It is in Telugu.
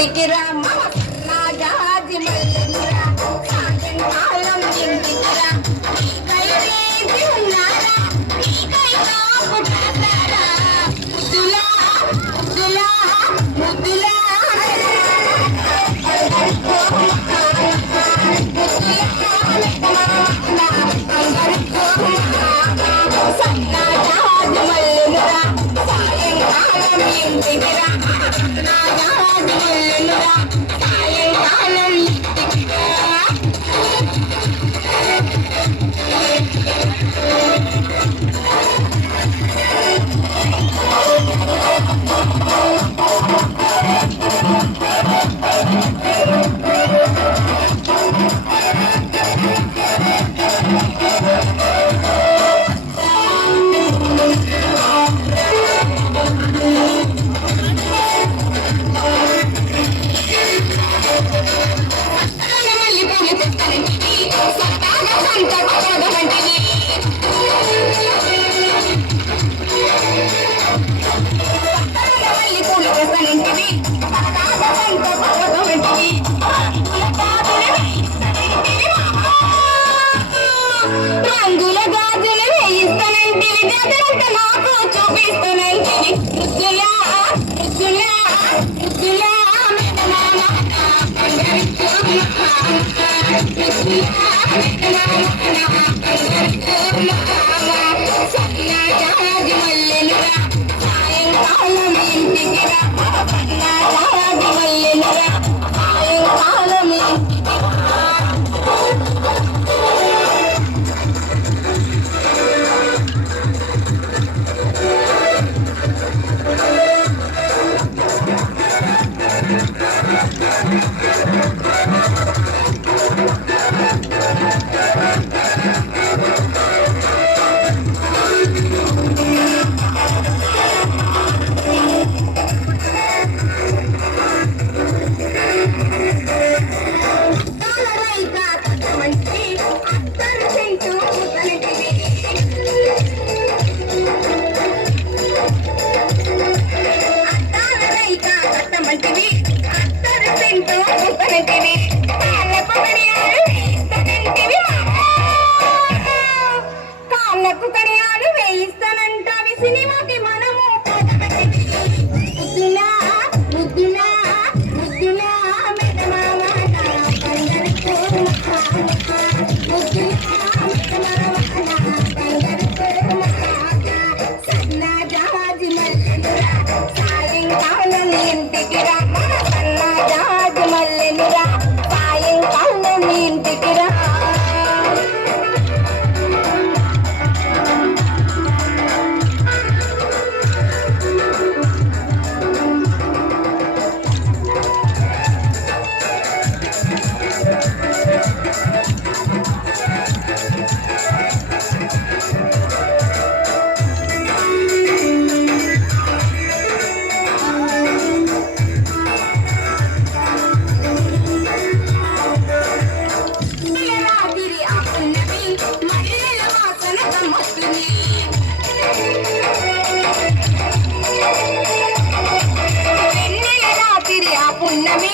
ఇంటికి రామా నా జాజి మల్లెనురా సాయంకాలం ఇంటికి రా నీకై వేచి ఉన్నారా నీకై కాపు కాస్తారా ముద్దులా ముద్దులా ముద్దులా సన్నా జాజి మల్లెనురా సాయంకాలం ఇంటికి రా నా జాజి మల్లెనురా సాయంకాలం ఇంటికి రా రంగుల గాజులు వేయిస్తానంటివి జగంత నాకు చూపిస్తానంటివి ముద్దులా ముద్దులా ముద్దులా సన్నా జాజి మల్లెనురా సాయంకాలం ఇంటికి రా సన్నా జాజి మల్లెనురా సాయంకాలం ఇంటికి రా కాళ్ళకు కడియాలు వేయిస్తానంటావి సినిమాకి మనము ముద్దులా ముద్దులా ముద్దులా మెదమామ సన్నా జాజి మల్లెనురా సాయంకాలం ఇంటికి రా సన్నా జాజి మల్లెనురా సాయంకాలం ఇంటికి రా పున్నమి